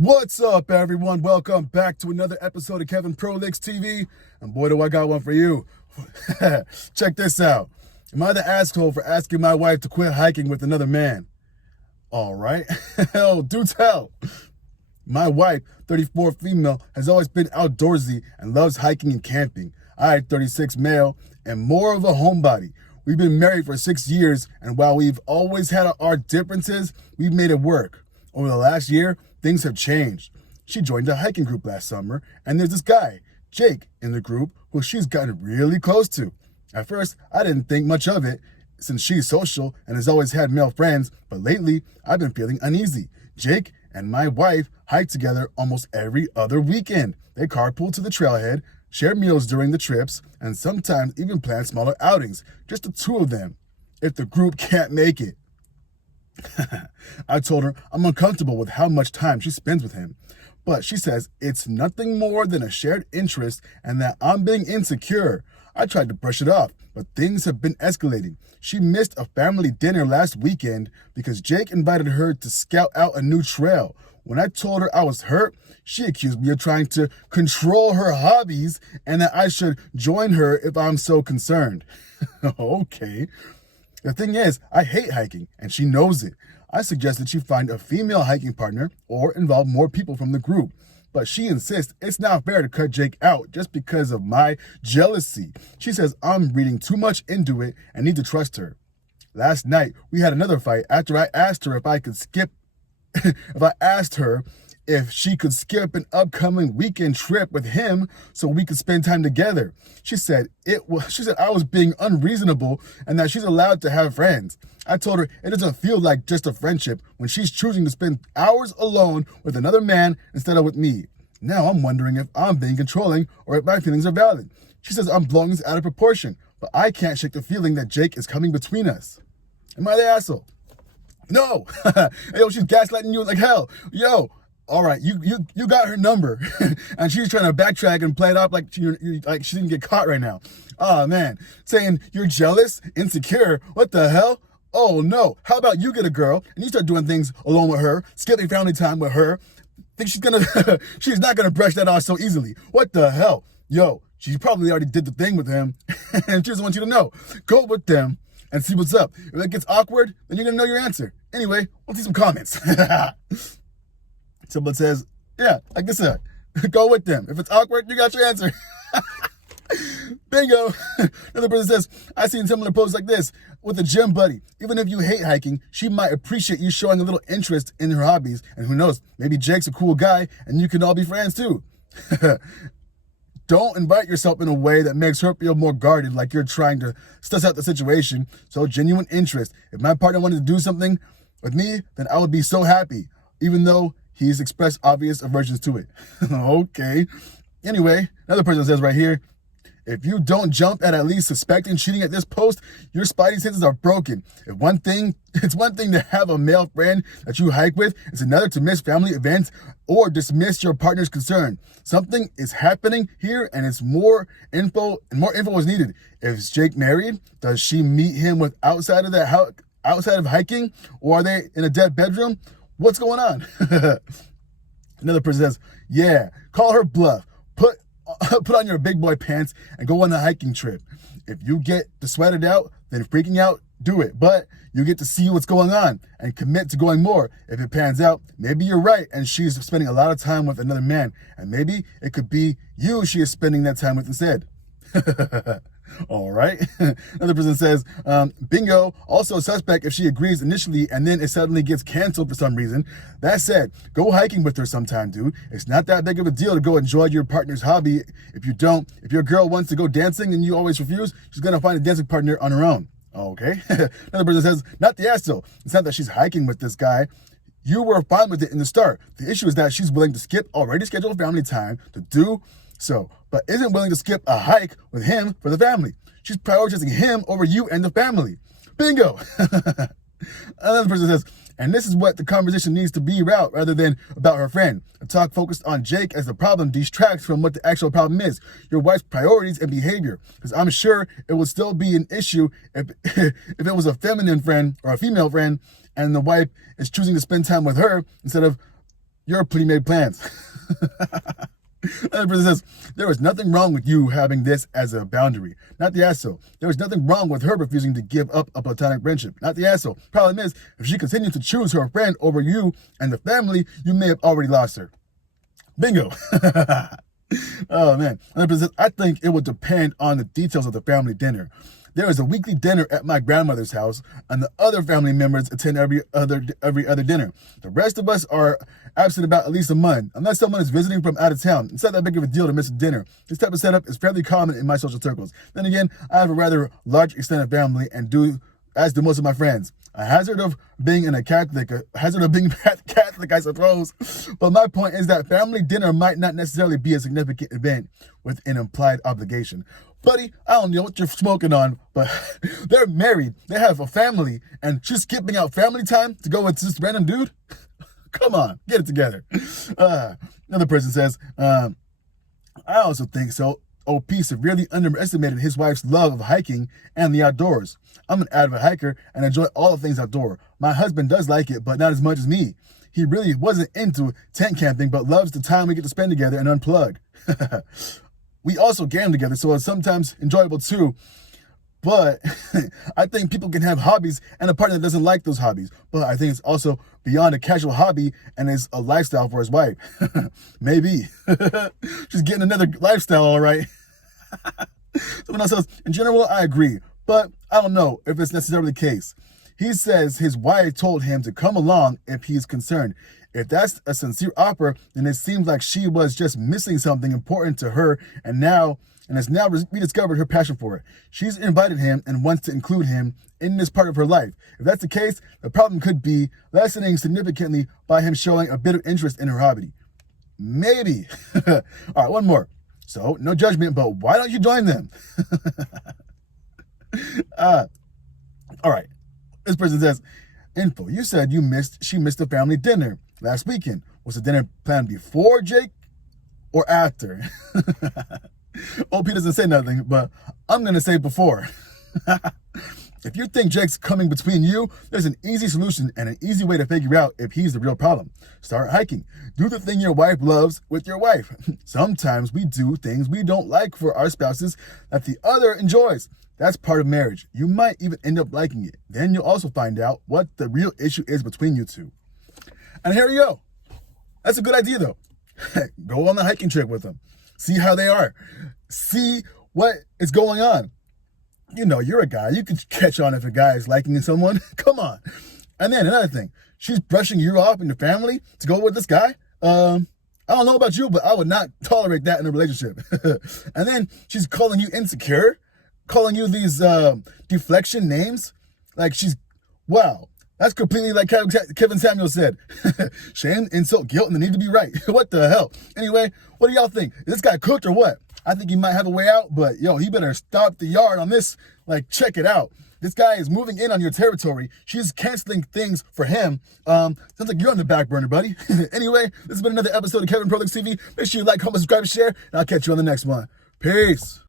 What's up, everyone? Welcome back to another episode of Kevin Prolix TV. And boy, do I got one for you. Check this out. Am I the asshole for asking my wife to quit hiking with another man? All right. Hell, do tell. My wife, 34 female, has always been outdoorsy and loves hiking and camping. I, 36 male, am more of a homebody. We've been married for 6 years, and while we've always had our differences, we've made it work. Over the last year, things have changed. She joined a hiking group last summer, and there's this guy, Jake, in the group who she's gotten really close to. At first, I didn't think much of it, since she's social and has always had male friends, but lately, I've been feeling uneasy. Jake and my wife hike together almost every other weekend. They carpool to the trailhead, share meals during the trips, and sometimes even plan smaller outings, just the two of them, if the group can't make it. I told her I'm uncomfortable with how much time she spends with him, but she says it's nothing more than a shared interest and that I'm being insecure. I tried to brush it off, but things have been escalating. She missed a family dinner last weekend because Jake invited her to scout out a new trail. When I told her I was hurt, she accused me of trying to control her hobbies and that I should join her if I'm so concerned. Okay. The thing is, I hate hiking, and she knows it. I suggested she find a female hiking partner or involve more people from the group. But she insists it's not fair to cut Jake out just because of my jealousy. She says I'm reading too much into it and need to trust her. Last night, we had another fight after I asked her if I could skip if she could skip an upcoming weekend trip with him so we could spend time together. She said I was being unreasonable and that she's allowed to have friends. I told her it doesn't feel like just a friendship when she's choosing to spend hours alone with another man instead of with me. Now I'm wondering if I'm being controlling or if my feelings are valid. She says I'm blowing this out of proportion, but I can't shake the feeling that Jake is coming between us. Am I the asshole? No. Hey, yo, she's gaslighting you like hell. Yo, all right, you got her number, and she's trying to backtrack and play it up like she didn't get caught right now. Oh man, saying you're jealous, insecure. What the hell? Oh no. How about you get a girl and you start doing things alone with her, skipping family time with her? Think she's not gonna brush that off so easily. What the hell? Yo, she probably already did the thing with him, and she just wants you to know. Go with them and see what's up. If it gets awkward, then you're gonna know your answer. Anyway, we'll see some comments. Someone says, yeah, like I said, go with them. If it's awkward, you got your answer. Bingo. Another person says, I've seen similar posts like this with a gym buddy. Even if you hate hiking, she might appreciate you showing a little interest in her hobbies. And who knows, maybe Jake's a cool guy and you can all be friends too. Don't invite yourself in a way that makes her feel more guarded, like you're trying to suss out the situation. So genuine interest. If my partner wanted to do something with me, then I would be so happy, even though he's expressed obvious aversions to it. Okay. Anyway, another person says right here, if you don't jump at least suspecting cheating at this post, your spidey senses are broken. It's one thing to have a male friend that you hike with. It's another to miss family events or dismiss your partner's concern. Something is happening here, and it's more info is needed. Is Jake married? Does she meet him with outside of hiking, or are they in a dead bedroom? What's going on? Another person says, yeah, call her bluff. Put on your big boy pants and go on a hiking trip. If you get to sweat it out, then freaking out, do it. But you get to see what's going on and commit to going more. If it pans out, maybe you're right and she's spending a lot of time with another man. And maybe it could be you she is spending that time with instead. All right. Another person says, bingo, also a suspect if she agrees initially and then it suddenly gets canceled for some reason. That said, go hiking with her sometime, dude. It's not that big of a deal to go enjoy your partner's hobby. If your girl wants to go dancing and you always refuse, she's going to find a dancing partner on her own. Okay. Another person says, not the asshole. It's not that she's hiking with this guy. You were fine with it in the start. The issue is that she's willing to skip already scheduled family time to do so, but isn't willing to skip a hike with him for the family. She's prioritizing him over you and the family. Bingo. Another person says, and this is what the conversation needs to be about rather than about her friend. A talk focused on Jake as the problem distracts from what the actual problem is, your wife's priorities and behavior. Because I'm sure it would still be an issue if it was a feminine friend or a female friend and the wife is choosing to spend time with her instead of your pre-made plans. Another person says, there was nothing wrong with you having this as a boundary. Not the asshole. There was nothing wrong with her refusing to give up a platonic friendship. Not the asshole. Problem is, if she continued to choose her friend over you and the family, you may have already lost her. Bingo. Oh, man. Another person says, I think it would depend on the details of the family dinner. There is a weekly dinner at my grandmother's house, and the other family members attend every other dinner. The rest of us are absent about at least a month, unless someone is visiting from out of town. It's not that big of a deal to miss a dinner. This type of setup is fairly common in my social circles. Then again, I have a rather large extended family, and as do most of my friends. A hazard of being Catholic, I suppose. But my point is that family dinner might not necessarily be a significant event with an implied obligation. Buddy, I don't know what you're smoking on, but they're married. They have a family, and she's skipping out family time to go with this random dude? Come on, get it together. Another person says, I also think so. OP severely underestimated his wife's love of hiking and the outdoors. I'm an avid hiker and enjoy all the things outdoor. My husband does like it, but not as much as me. He really wasn't into tent camping, but loves the time we get to spend together and unplug. We also game together, so it's sometimes enjoyable too. But I think people can have hobbies and a partner that doesn't like those hobbies. But I think it's also beyond a casual hobby and is a lifestyle for his wife. Maybe. She's getting another lifestyle, all right. Someone else says, in general, I agree. But I don't know if it's necessarily the case. He says his wife told him to come along if he's concerned. If that's a sincere offer, then it seems like she was just missing something important to her and has now rediscovered her passion for it. She's invited him and wants to include him in this part of her life. If that's the case, the problem could be lessening significantly by him showing a bit of interest in her hobby. Maybe. All right, one more. So, no judgment, but why don't you join them? All right. This person says, info, you said she missed the family dinner last weekend. Was the dinner planned before Jake or after? OP doesn't say nothing, but I'm going to say before. If you think Jake's coming between you, there's an easy solution and an easy way to figure out if he's the real problem. Start hiking. Do the thing your wife loves with your wife. Sometimes we do things we don't like for our spouses that the other enjoys. That's part of marriage. You might even end up liking it. Then you'll also find out what the real issue is between you two. And here you go. That's a good idea, though. Go on the hiking trip with them. See how they are. See what is going on. You know, you're a guy. You can catch on if a guy is liking someone. Come on. And then another thing. She's brushing you off in your family to go with this guy. I don't know about you, but I would not tolerate that in a relationship. And then she's calling you insecure. Calling you these deflection names. Like wow. That's completely like Kevin Samuel said. Shame, insult, guilt, and the need to be right. What the hell? Anyway, what do y'all think? Is this guy cooked or what? I think he might have a way out, but he better stop the yard on this. Like, check it out. This guy is moving in on your territory. She's canceling things for him. Sounds like you're on the back burner, buddy. Anyway, this has been another episode of Kevin Prolix TV. Make sure you like, comment, subscribe, and share, and I'll catch you on the next one. Peace.